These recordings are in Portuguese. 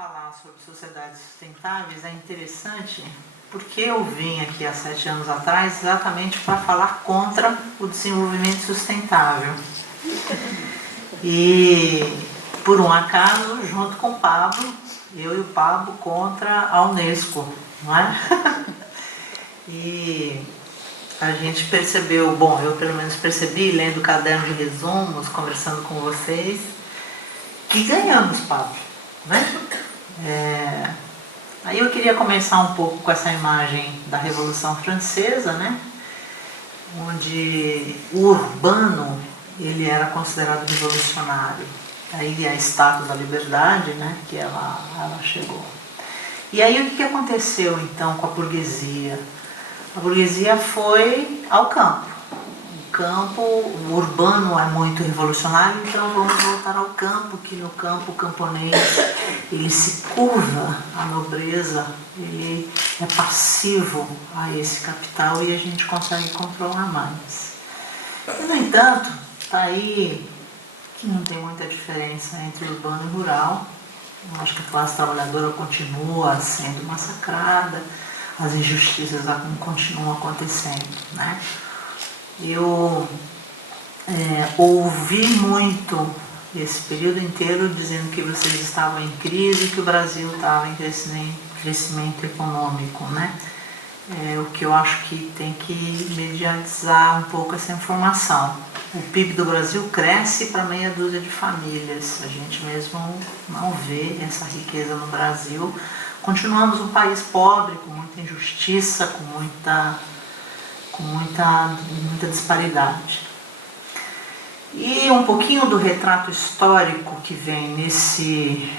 falar sobre sociedades sustentáveis é interessante porque eu vim aqui há 7 anos atrás exatamente para falar contra o desenvolvimento sustentável. E, por um acaso, junto com o Pablo, eu e o Pablo contra a Unesco, não é? E a gente percebeu, bom, eu pelo menos percebi, lendo o caderno de resumos, conversando com vocês, que ganhamos, Pablo, né? Aí eu queria começar um pouco com essa imagem da Revolução Francesa, né? Onde o urbano ele era considerado revolucionário. Aí a Estátua da Liberdade, né? Que ela chegou. E aí o que aconteceu então com a burguesia? A burguesia foi ao campo. O urbano é muito revolucionário, então vamos voltar ao campo, que no campo o camponês ele se curva à nobreza, ele é passivo a esse capital e a gente consegue controlar mais. E, no entanto, está aí que não tem muita diferença entre urbano e rural. Eu acho que a classe trabalhadora continua sendo massacrada, as injustiças continuam acontecendo, né? Eu ouvi muito esse período inteiro dizendo que vocês estavam em crise, que o Brasil estava em crescimento econômico, né? O que eu acho que tem que mediatizar um pouco essa informação. O PIB do Brasil cresce para meia dúzia de famílias. A gente mesmo não vê essa riqueza no Brasil. Continuamos um país pobre, com muita injustiça, com muita disparidade. E um pouquinho do retrato histórico que vem nesse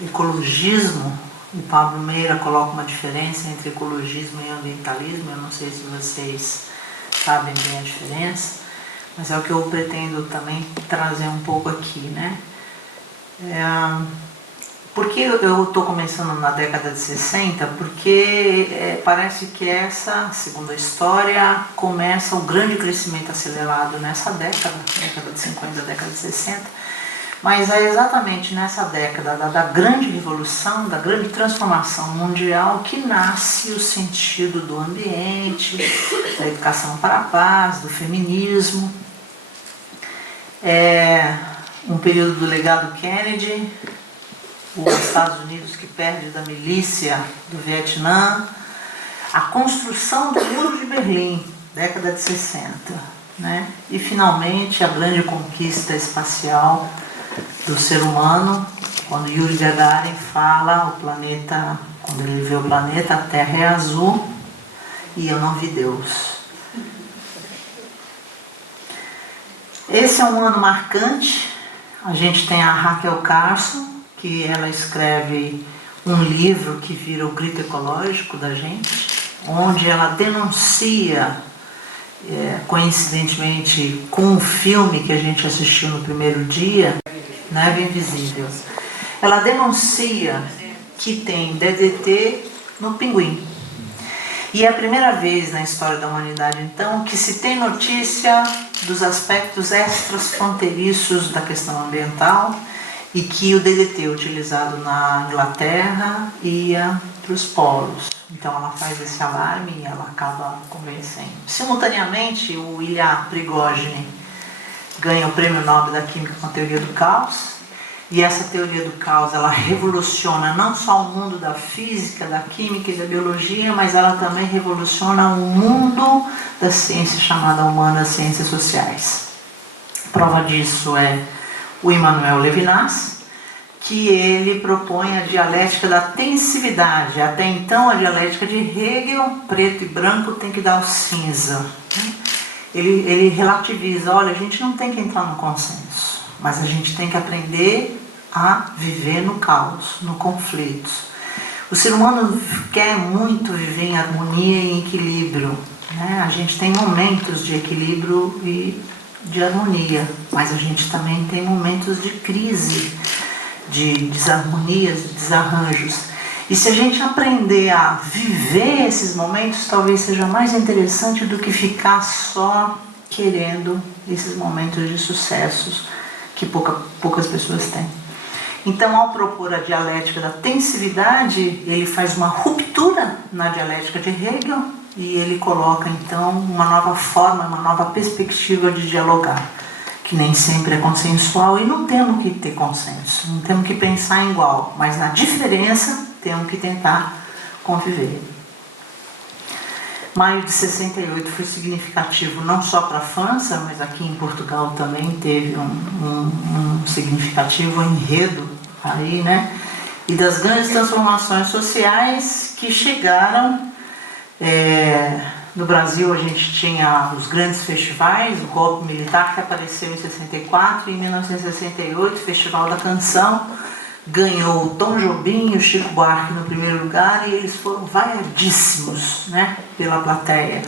ecologismo. O Pablo Meira coloca uma diferença entre ecologismo e ambientalismo. Eu não sei se vocês sabem bem a diferença, mas é o que eu pretendo também trazer um pouco aqui, né? Por que eu estou começando na década de 60? Porque parece que essa, segundo a história, começa o grande crescimento acelerado nessa década de 50, década de 60, mas é exatamente nessa década da grande revolução, da grande transformação mundial que nasce o sentido do ambiente, da educação para a paz, do feminismo. Um período do legado Kennedy, os Estados Unidos que perde da milícia do Vietnã, a construção do Muro de Berlim, década de 60, né? E finalmente a grande conquista espacial do ser humano, quando Yuri Gagarin fala, o planeta, quando ele vê o planeta, a Terra é azul e eu não vi Deus. Esse é um ano marcante. A gente tem a Raquel Carson, que ela escreve um livro que vira o grito ecológico da gente, onde ela denuncia, coincidentemente com o filme que a gente assistiu no primeiro dia, Neve Invisível, ela denuncia que tem DDT no pinguim. E é a primeira vez na história da humanidade, então, que se tem notícia dos aspectos extrafronteiriços da questão ambiental, e que o DDT utilizado na Inglaterra ia para os polos. Então ela faz esse alarme e ela acaba convencendo. Simultaneamente, o Ilya Prigogine ganha o Prêmio Nobel da Química com a teoria do caos. E essa teoria do caos, ela revoluciona não só o mundo da física, da química e da biologia, mas ela também revoluciona o mundo da ciência chamada humana, ciências sociais. Prova disso é o Emmanuel Levinas, que ele propõe a dialética da tensividade. Até então, a dialética de Hegel, preto e branco, tem que dar o cinza. Ele relativiza, olha, a gente não tem que entrar no consenso, mas a gente tem que aprender a viver no caos, no conflito. O ser humano quer muito viver em harmonia e em equilíbrio, né? A gente tem momentos de equilíbrio e de harmonia, mas a gente também tem momentos de crise, de desarmonias, de desarranjos. E se a gente aprender a viver esses momentos, talvez seja mais interessante do que ficar só querendo esses momentos de sucessos que poucas pessoas têm. Então, ao propor a dialética da tensividade, ele faz uma ruptura na dialética de Hegel e ele coloca, então, uma nova forma, uma nova perspectiva de dialogar, que nem sempre é consensual e não temos que ter consenso, não temos que pensar igual, mas na diferença temos que tentar conviver. Maio de 68 foi significativo não só para a França, mas aqui em Portugal também teve um significativo enredo aí, né? E das grandes transformações sociais que chegaram. No Brasil a gente tinha os grandes festivais, o golpe militar que apareceu em 64 e em 1968, o Festival da Canção, ganhou o Tom Jobim e o Chico Buarque no primeiro lugar e eles foram vaiadíssimos, né, pela plateia,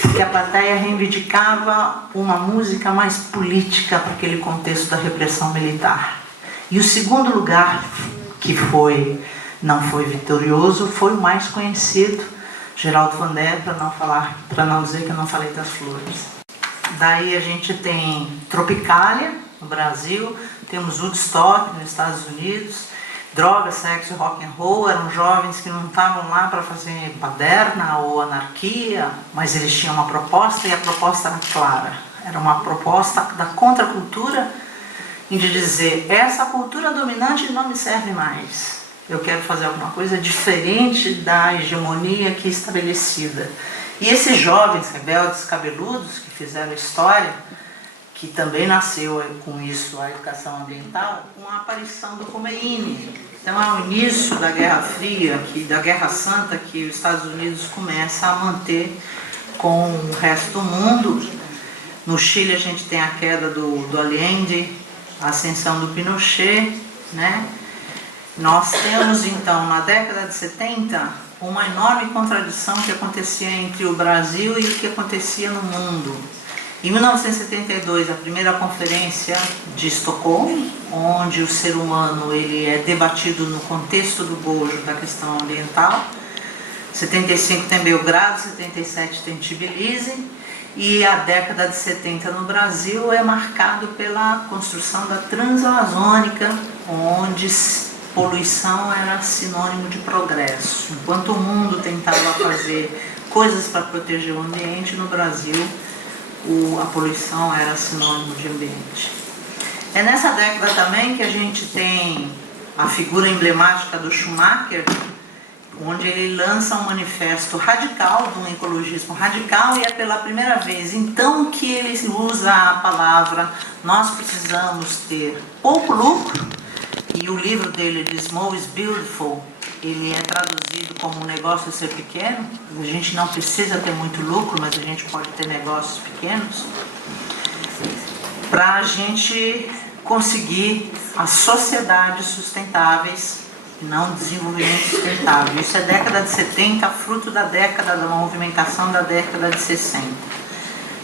porque a plateia reivindicava uma música mais política para aquele contexto da repressão militar. E o segundo lugar, que não foi vitorioso, foi o mais conhecido, Geraldo Vandré, para não dizer que eu não falei das flores. Daí a gente tem Tropicália, no Brasil, temos Woodstock, nos Estados Unidos, droga, sexo e rock and roll, eram jovens que não estavam lá para fazer baderna ou anarquia, mas eles tinham uma proposta e a proposta era clara. Era uma proposta da contracultura, de dizer, essa cultura dominante não me serve mais. Eu quero fazer alguma coisa diferente da hegemonia aqui estabelecida. E esses jovens rebeldes cabeludos que fizeram a história, que também nasceu com isso a educação ambiental, com a aparição do Khomeini. Então é o início da Guerra Fria, da Guerra Santa, que os Estados Unidos começa a manter com o resto do mundo. No Chile a gente tem a queda do Allende, a ascensão do Pinochet, né? Nós temos então na década de 70 uma enorme contradição que acontecia entre o Brasil e o que acontecia no mundo. Em 1972, a primeira conferência de Estocolmo, onde o ser humano ele é debatido no contexto do bojo da questão ambiental. 75 tem Belgrado, 77 tem Tbilisi, e a década de 70 no Brasil é marcado pela construção da Transamazônica, onde poluição era sinônimo de progresso. Enquanto o mundo tentava fazer coisas para proteger o ambiente, no Brasil a poluição era sinônimo de ambiente. É nessa década também que a gente tem a figura emblemática do Schumacher, onde ele lança um manifesto radical, de um ecologismo radical, e é pela primeira vez então que ele usa a palavra nós precisamos ter pouco lucro, e o livro dele de Small is Beautiful, ele é traduzido como um negócio ser pequeno. A gente não precisa ter muito lucro, mas a gente pode ter negócios pequenos, para a gente conseguir as sociedades sustentáveis, não desenvolvimento sustentável. Isso é década de 70, fruto da movimentação da década de 60.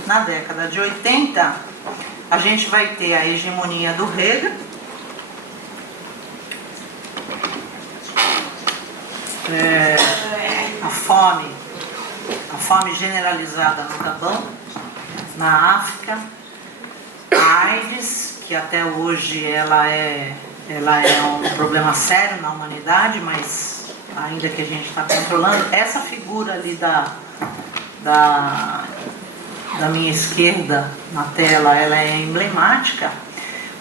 Na década de 80, a gente vai ter a hegemonia do Hegel, a fome generalizada no Gabão, na África, a AIDS, que até hoje ela é um problema sério na humanidade, mas ainda que a gente está controlando. Essa figura ali da minha esquerda na tela, ela é emblemática,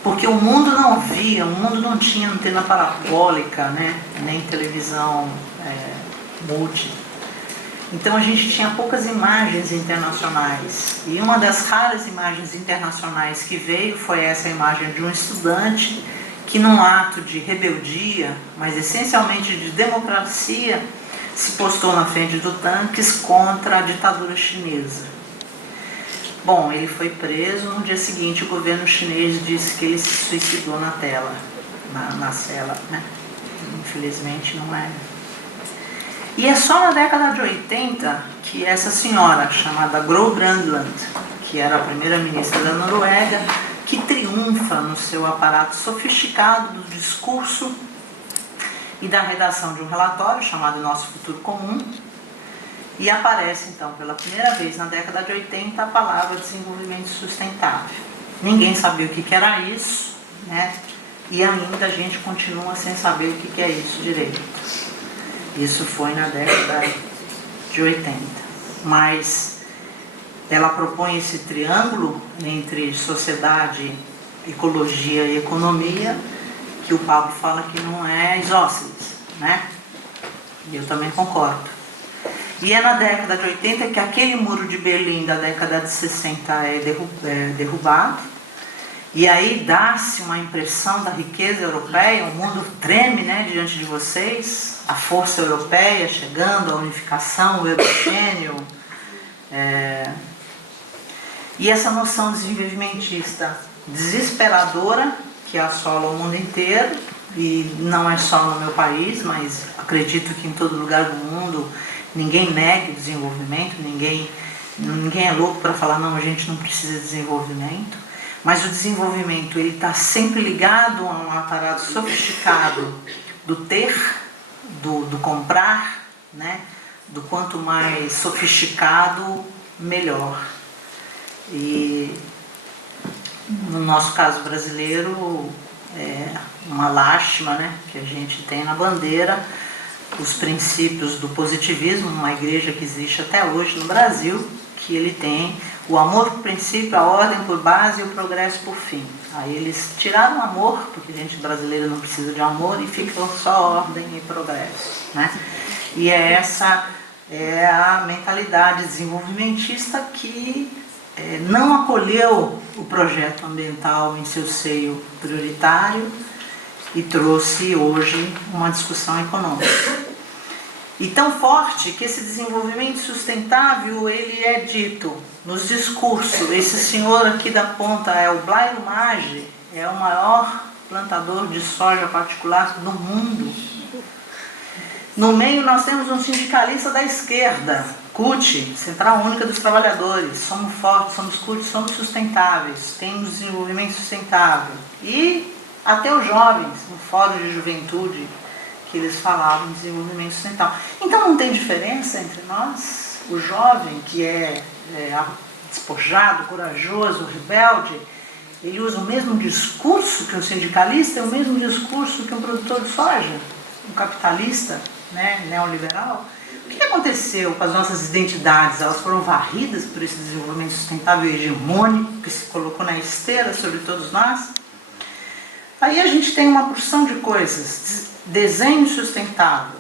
porque o mundo não via, o mundo não tinha antena parabólica, né? Nem televisão multi. Então a gente tinha poucas imagens internacionais. E uma das raras imagens internacionais que veio foi essa imagem de um estudante que, num ato de rebeldia, mas essencialmente de democracia, se postou na frente do tanques contra a ditadura chinesa. Bom, ele foi preso. No dia seguinte o governo chinês disse que ele se suicidou na cela, né? Infelizmente não é. E é só na década de 80 que essa senhora, chamada Gro Brundtland, que era a primeira-ministra da Noruega, que triunfa no seu aparato sofisticado do discurso e da redação de um relatório chamado Nosso Futuro Comum, e aparece então pela primeira vez na década de 80 a palavra desenvolvimento sustentável. Ninguém sabia o que era isso, né? e ainda a gente continua sem saber o que é isso direito. Isso foi na década de 80. Mas ela propõe esse triângulo entre sociedade, ecologia e economia, que o Pablo fala que não é isósceles, né? E eu também concordo. E é na década de 80 que aquele muro de Berlim da década de 60 é derrubado. E aí dá-se uma impressão da riqueza europeia, o mundo treme, né, diante de vocês, a força europeia chegando, a unificação, o eurogênio. E essa noção desenvolvimentista desesperadora, que assola o mundo inteiro, e não é só no meu país, mas acredito que em todo lugar do mundo ninguém nega o desenvolvimento, ninguém é louco para falar, não, a gente não precisa de desenvolvimento. Mas o desenvolvimento está sempre ligado a um aparato sofisticado do ter, do comprar, né? Do quanto mais sofisticado, melhor. E no nosso caso brasileiro, é uma lástima, né? Que a gente tem na bandeira os princípios do positivismo, uma igreja que existe até hoje no Brasil, que ele tem o amor por princípio, a ordem por base e o progresso por fim. Aí eles tiraram o amor, porque a gente brasileira não precisa de amor, e ficou só ordem e progresso, né? E essa é a mentalidade desenvolvimentista que não acolheu o projeto ambiental em seu seio prioritário e trouxe hoje uma discussão econômica. E tão forte que esse desenvolvimento sustentável, ele é dito nos discursos. Esse senhor aqui da ponta é o Blairo Maggi, é o maior plantador de soja particular do mundo. No meio nós temos um sindicalista da esquerda, CUT, Central Única dos Trabalhadores. Somos fortes, somos CUT, somos sustentáveis, temos desenvolvimento sustentável. E até os jovens, no Fórum de Juventude, que eles falavam em desenvolvimento sustentável. Então não tem diferença entre nós, o jovem que é despojado, corajoso, rebelde, ele usa o mesmo discurso que um sindicalista, é o mesmo discurso que um produtor de soja, um capitalista, né, neoliberal. O que aconteceu com as nossas identidades? Elas foram varridas por esse desenvolvimento sustentável e hegemônico que se colocou na esteira sobre todos nós? Aí a gente tem uma porção de coisas: desenho sustentável,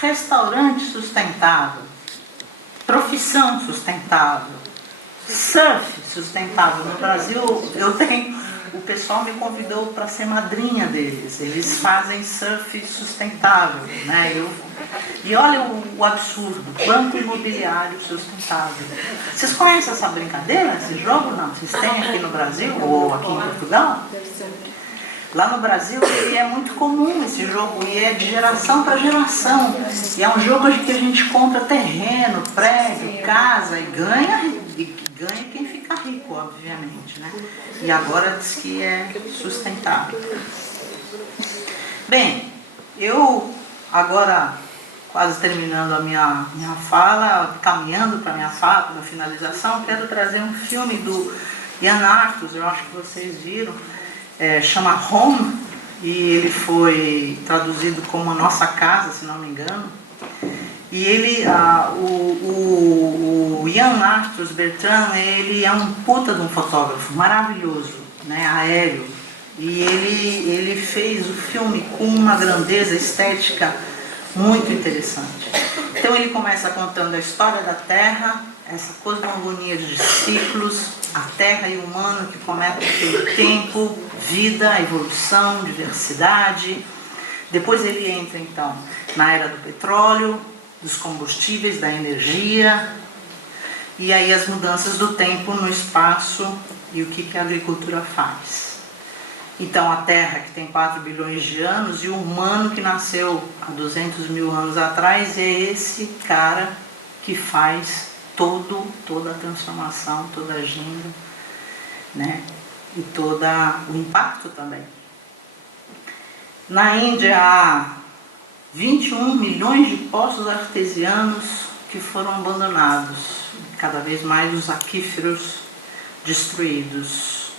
restaurante sustentável, profissão sustentável, surf sustentável. No Brasil, o pessoal me convidou para ser madrinha deles. Eles fazem surf sustentável, né? E olha o absurdo, banco imobiliário sustentável. Vocês conhecem essa brincadeira, esse jogo? Não? Vocês têm aqui no Brasil ou aqui em Portugal? Lá no Brasil ele é muito comum esse jogo e é de geração para geração. E é um jogo que a gente compra terreno, prédio, casa e ganha quem fica rico, obviamente, né? E agora diz que é sustentável. Bem, eu agora, quase terminando a minha fala, caminhando para a minha fala, para a finalização, quero trazer um filme do Yann Arthus, eu acho que vocês viram. Chama Home, e ele foi traduzido como A Nossa Casa, se não me engano. E ele, o Yann Arthus Bertrand, ele é um puta de um fotógrafo maravilhoso, né, aéreo. E ele fez o filme com uma grandeza estética muito interessante. Então ele começa contando a história da Terra, essa cosmogonia de ciclos, a Terra e o humano que começa pelo tempo, vida, evolução, diversidade. Depois ele entra então na era do petróleo, dos combustíveis, da energia, e aí as mudanças do tempo no espaço e o que a agricultura faz. Então a Terra, que tem 4 bilhões de anos, e o humano que nasceu há 200 mil anos atrás, é esse cara que faz toda a transformação, toda a agenda, né? E todo o impacto também. Na Índia há 21 milhões de poços artesianos que foram abandonados, cada vez mais os aquíferos destruídos.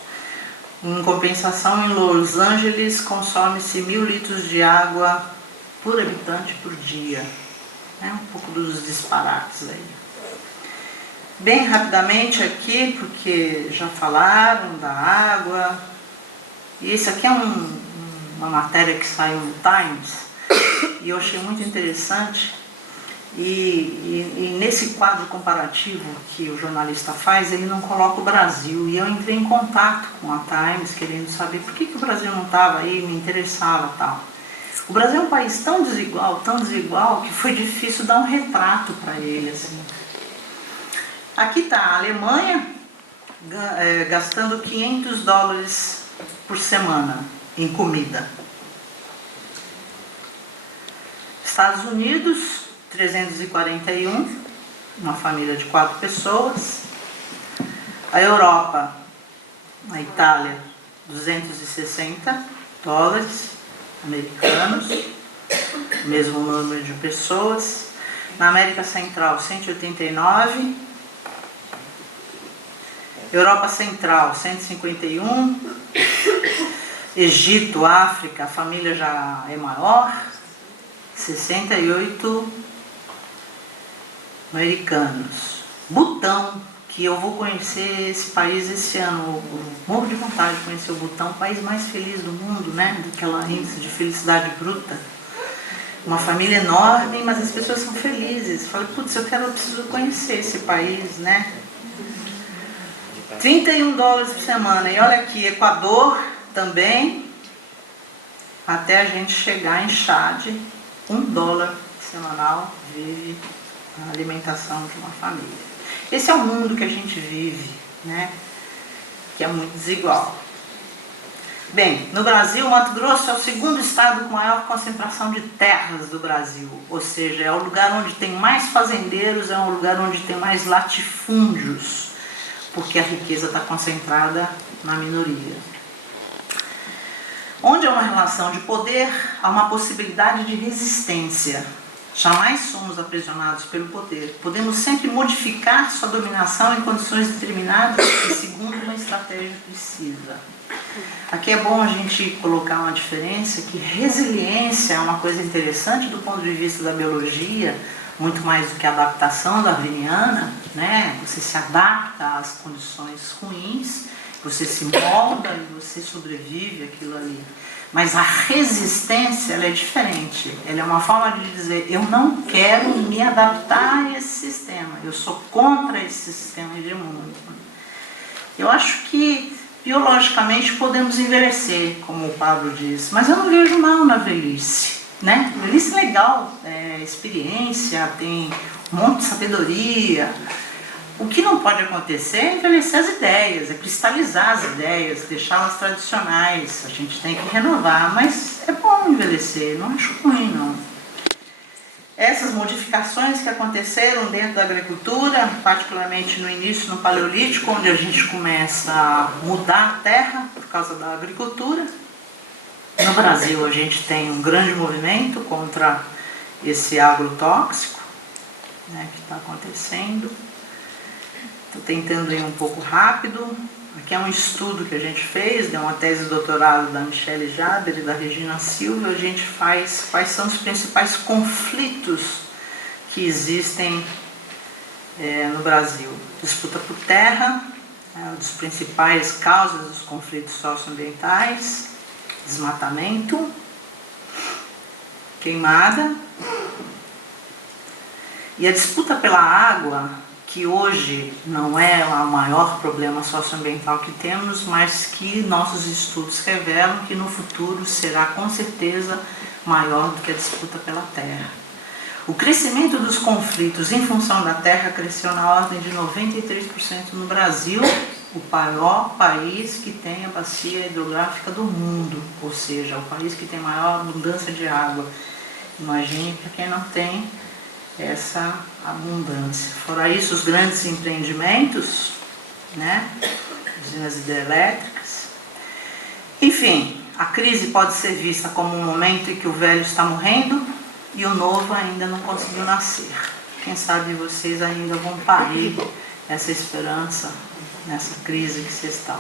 Em compensação, em Los Angeles, consome-se 1.000 litros de água por habitante por dia. Um pouco dos disparates aí. Bem rapidamente aqui, porque já falaram da água. E esse aqui é uma matéria que saiu no Times, e eu achei muito interessante. E nesse quadro comparativo que o jornalista faz, ele não coloca o Brasil. E eu entrei em contato com a Times, querendo saber por que o Brasil não estava aí, me interessava tal. O Brasil é um país tão desigual, que foi difícil dar um retrato para ele. Assim. Aqui está a Alemanha gastando $500 por semana em comida. Estados Unidos, 341, uma família de 4 pessoas. A Europa, a Itália, $260 americanos, mesmo número de pessoas. Na América Central, 189. Europa Central, 151. Egito, África, a família já é maior, 68 americanos. Butão, que eu vou conhecer esse país esse ano, eu morro de vontade de conhecer o Butão, o país mais feliz do mundo, né? Daquela índice de felicidade bruta. Uma família enorme, mas as pessoas são felizes. Falei, putz, eu preciso conhecer esse país, né? $31 por semana. E olha aqui, Equador também, até a gente chegar em Chad, $1 semanal vive a alimentação de uma família. Esse é o mundo que a gente vive, né? Que é muito desigual. Bem, no Brasil, Mato Grosso é o segundo estado com maior concentração de terras do Brasil. Ou seja, é o lugar onde tem mais fazendeiros, é o lugar onde tem mais latifúndios, porque a riqueza está concentrada na minoria. Onde há uma relação de poder, há uma possibilidade de resistência. Jamais somos aprisionados pelo poder. Podemos sempre modificar sua dominação em condições determinadas e segundo uma estratégia precisa. Aqui é bom a gente colocar uma diferença, que resiliência é uma coisa interessante do ponto de vista da biologia, muito mais do que a adaptação darwiniana, né? Você se adapta às condições ruins, você se molda e você sobrevive àquilo ali. Mas a resistência, ela é diferente. Ela é uma forma de dizer, eu não quero me adaptar a esse sistema, eu sou contra esse sistema hegemônico. Eu acho que biologicamente podemos envelhecer, como o Pablo diz, mas eu não vejo mal na velhice, né? Velhice é legal, é experiência, tem um monte de sabedoria. O que não pode acontecer é envelhecer as ideias, é cristalizar as ideias, deixá-las tradicionais. A gente tem que renovar, mas é bom envelhecer, não acho ruim não. Essas modificações que aconteceram dentro da agricultura, particularmente no início, no Paleolítico, onde a gente começa a mudar a terra por causa da agricultura. No Brasil a gente tem um grande movimento contra esse agrotóxico, né, que está acontecendo. Estou tentando ir um pouco rápido. Aqui é um estudo que a gente fez, uma tese de doutorado da Michele Jaber e da Regina Silva. A gente faz quais são os principais conflitos que existem no Brasil. Disputa por terra, uma das principais causas dos conflitos socioambientais, desmatamento, queimada, e a disputa pela água, que hoje não é o maior problema socioambiental que temos, mas que nossos estudos revelam que no futuro será com certeza maior do que a disputa pela terra. O crescimento dos conflitos em função da terra cresceu na ordem de 93% no Brasil, o maior país que tem a bacia hidrográfica do mundo, ou seja, o país que tem maior abundância de água. Imagine para quem não tem essa abundância. Fora isso, os grandes empreendimentos, né? Usinas hidrelétricas. Enfim, a crise pode ser vista como um momento em que o velho está morrendo e o novo ainda não conseguiu nascer. Quem sabe vocês ainda vão parir essa esperança nessa crise que vocês estão.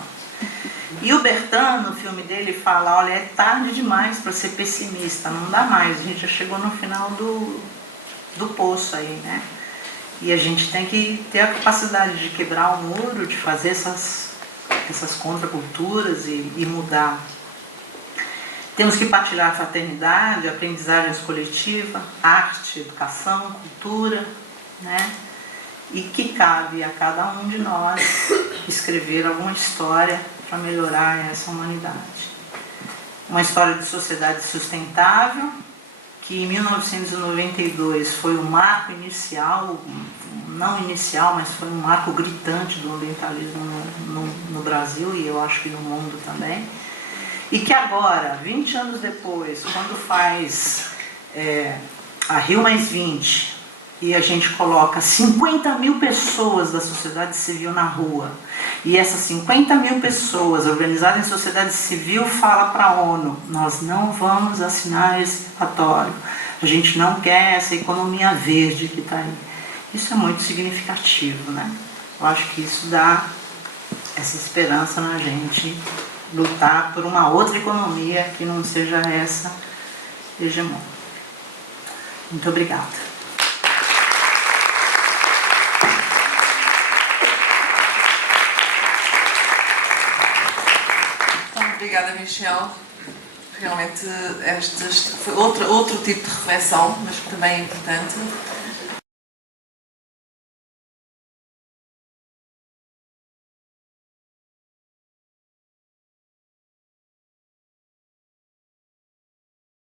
E o Bertin, no filme dele, fala, olha, é tarde demais para ser pessimista, não dá mais, a gente já chegou no final do poço aí, né? E a gente tem que ter a capacidade de quebrar o muro, de fazer essas contraculturas e mudar. Temos que partilhar fraternidade, aprendizagens coletiva, arte, educação, cultura, né? E que cabe a cada um de nós escrever alguma história para melhorar essa humanidade. Uma história de sociedade sustentável, que em 1992 foi um marco inicial, não inicial, mas foi um marco gritante do ambientalismo no Brasil e eu acho que no mundo também. E que agora, 20 anos depois, quando faz a Rio+20 e a gente coloca 50 mil pessoas da sociedade civil na rua, e essas 50 mil pessoas organizadas em sociedade civil falam para a ONU, nós não vamos assinar esse relatório, a gente não quer essa economia verde que está aí. Isso é muito significativo, né? Eu acho que isso dá essa esperança na gente lutar por uma outra economia que não seja essa hegemônica. Muito obrigada. Então, obrigada, Michel. Realmente este foi outro tipo de reflexão, mas que também é importante.